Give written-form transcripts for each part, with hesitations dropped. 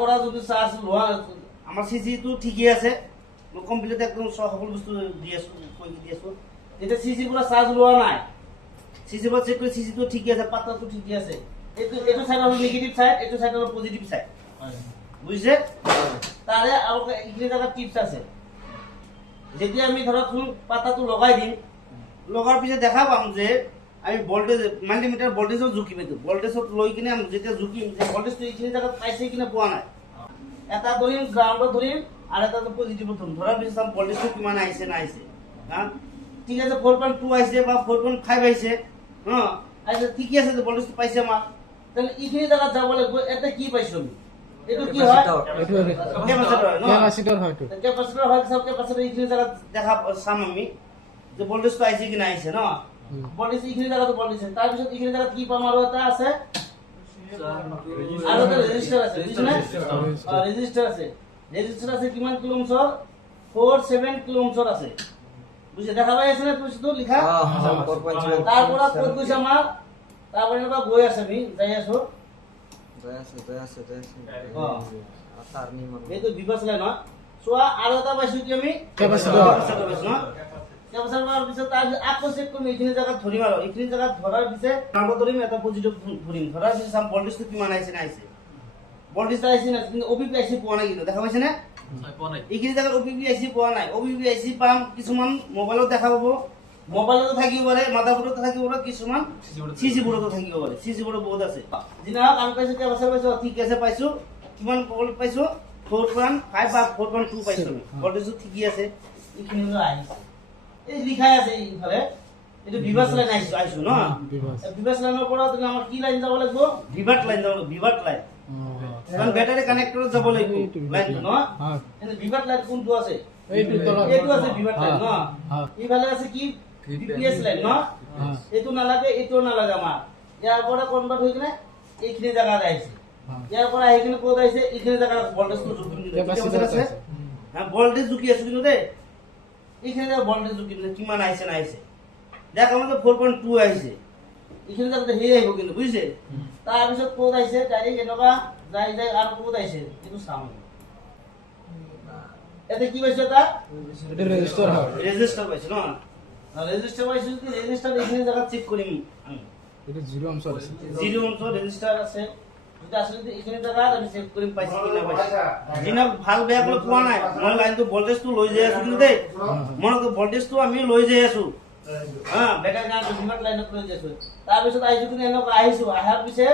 পৰা যদি চাৰ্জ লোৱা আমাৰ চিচিটো ঠিকেই আছে, মই কমপ্লিট একদম সকলো বস্তু দি আছো কৈ দি আছো। এতিয়া চিচিৰ পৰা চাৰ্জ লোৱা নাই, চিচিৰ পৰা চেক কৰি চিচিটো ঠিকে আছে, পাতাটো ঠিকে আছে। এইটো চাইড হ'ল নেগেটিভ চাইড, এইটো চাইড হ'ল পজিটিভ চাইড, বুজিছে? তাৰে আৰু এইখিনি জেগাত টিপছ আছে। যেতিয়া আমি ধৰকচোন পাতাটো লগাই দিম, লগাৰ পিছত দেখা পাম যে আমি ভল্টেজ মাল্টিমিটাৰ ভল্টেজত জুখিম, এইটো ভল্টেজত লৈ কিনে যেতিয়া জুখিম যে ভল্টেজটো এইখিনি জেগাত পাইছে কিনে পোৱা নাই, এটা ধৰিম গ্ৰাউণ্ডত ধৰিম আৰু এটা পজিটিভত ধৰিম। ধৰাৰ পিছত চাম ভল্টেজটো কিমান আহিছে না আহিছে। ঠিক আছে 4.2 আহিছে বা 4.5 আহিছে, আহিছে ঠিকে আছে, ভল্টেজটো পাইছে আমাৰ। তাহলে এইখিনি জায়গা যাব লাগিব। এটা কি পাইছো আমি, এইটো কি হয়? ক্যাপাসিটর হয়, ক্যাপাসিটর হয়। তো ক্যাপাসিটর হয়, সব ক্যাপাসিটর এইখিনি জায়গা দেখা চাম আমি যে ভোল্টেজ তো আইছে কি না আইছে না। ভোল্টেজ এইখিনি জায়গা তো ভোল্টেজ তার পিছত এইখিনি জায়গা কি পাম আর এটা আছে আর এটা রেজিস্টার আছে, বুঝছেন না? রেজিস্টার আছে, রেজিস্টার আছে কিমান কিলো ওহম 47 কিলো ওহম আছে, বুঝছে? দেখা পাই আছে না তো লেখা। তারপর কত কইছে আমার, তারপরে না বই আছে, আমি যাই আছো এই তো বিভাস লাইন না সোয়া আর এটা পাইছো কি আমি ক্যাপাসিটর পাইছো না। ক্যাপাসিটর আর পিছে তার আকো চেক করব, এইখিনি জায়গা ধরিম আর এইখিনি জায়গা ধরার পিছে নাম্বার ধরিম, এটা পজিটিভ ধরিম। ধরার পিছে সাম ভোল্টেজ তো কিমান আইছে না আইছে, ভোল্টেজ আইছে না, কিন্তু ওবিপি আইছে পোৱা নাই, কিন্তু দেখা পাইছে না পোৱা নাই। এইখিনি জায়গা ওবিপি আইছে পোৱা নাই, ওবিপি আইছে পাম কিছুমান মোবাইলত দেখা পাবো, মোবাইলতো থাকিব পাৰে, মাদাৰবোৰ্ডতো থাকিব পাৰে, কিছুমান সিসি বোৰ্ডতো থাকিব পাৰে। সিসি বোৰ্ড বহুত আছে। যিনাক আমি পাইছো কেবাছাৰ পাইছো, ঠিক আছে পাইছো। কিমান ভোল্ট পাইছো 4.5 বা 4.2 পাইছো। ভোল্টেজটো ঠিকই আছে, এইখিনি আহিছে, এই লিখাই আছে এইফালে। এইটো বিভাস লাইন আইছো ন, বিভাস লাইনৰ পৰা তুমি আমাৰ কি লাইন যাব লাগিব, ভিভাট লাইন যাব লাগিব, ভিভাট লাইন। কাৰণ ব্যাটাৰি কানেক্টৰত যাব লাগিব লাইন ন। এনে ভিভাট লাইন কোনটো আছে, এইটো আছে ভিভাট লাইন ন। এইফালে আছে কি ভিপিএস লাইন ন, এইটো নালাগে, এইটো নালাগে আমাৰ। ইয়াৰ পৰা কনভাৰ্ট হৈ কিনে এইখিনি জায়গা আহিছে, ইয়াৰ পৰা আহি কিনে ক'ত আহিছে, এইখিনি জায়গা ভোল্টেজটো জুকিম দিলে আছে। ভোল্টেজ জুকি আছে কিন্তু দেই, এইখিনি জায়গা ভোল্টেজ জুকিম দিলে কিমান আহিছে না আহিছে। দেখা মানে 4.2 আহিছে, এইখিনি জায়গাতে হেৰি আহিব কিন্তু, বুজিছে? তাৰপিছত ক'ত আহিছে ডাইৰেক্ট এনেকুৱা যাই যাই আৰু ক'ত আহিছে এইটো চাম। এতে কি পাইছো, এটা রেজিস্টার হয়, রেজিস্টার পাইছো না। রেজিস্টার পাইছো, কি রেজিস্টার এইখিনি জায়গা চেক করিম আমি। এটা 0 অংশ আছে, 0 অংশ রেজিস্টার আছে। যদি আসলে এইখিনি জায়গা আমি চেক করিম পাইছি কি না পাইছি। জিনা ভাল বেয়া করে পোৱা নাই, মই লাইনটো ভোল্টেজটো লৈ যাই আছো কিন্তু দেই, মনে তো ভোল্টেজটো আমি লৈ যাই আছো। বেটাৰ কাৰণে ভিভাট লাইনত লৈ যাইছো। তাৰ পিছত আইছো কিন্তু এনেকুৱা আহিছো, আহাৰ পিছে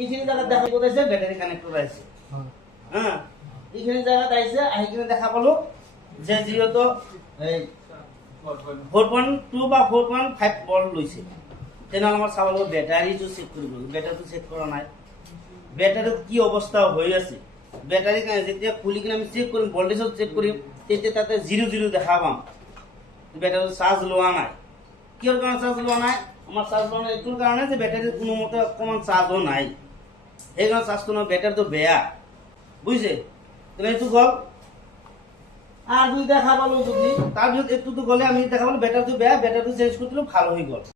এইখিনি জায়গা দেখা ক'ত আছে, বেটাৰি কানেক্টৰ আহিছে। এইখিনি জায়গাত আহিছে, আহি কিনে দেখা পালো যে যিহেতু এই 4.2 বা 4.5 ভোল্ট লৈছে। তেনেহ'লে আমাৰ চাব লাগিব বেটাৰীটো চেক কৰিব, বেটাৰীটো চেক কৰা নাই, বেটাৰীত কি অৱস্থা হৈ আছে। বেটাৰী যেতিয়া খুলি কিনে আমি চেক কৰিম, ভোল্টেজত চেক কৰিম, তেতিয়া তাতে 0 দেখা পাম, বেটাৰী চাৰ্জ লোৱা নাই। কিহৰ কাৰণে চাৰ্জ লোৱা নাই, আমাৰ চাৰ্জ লোৱা নাই এইটোৰ কাৰণে যে বেটাৰীত কোনো মতে অকণমান চাৰ্জো নাই, সেইকাৰণে চাৰ্জটো নহয়, বেটাৰীটো বেয়া, বুজিছে? এইটো গ'ল। আৰ যদি দেখা পালো যদি তাৰপিছত এইটোতো গ'লে আমি দেখা পালো বেটাৰীটো বেয়া, বেটাৰীটো চেঞ্জ কৰি দিলো, ভাল হৈ গ'ল।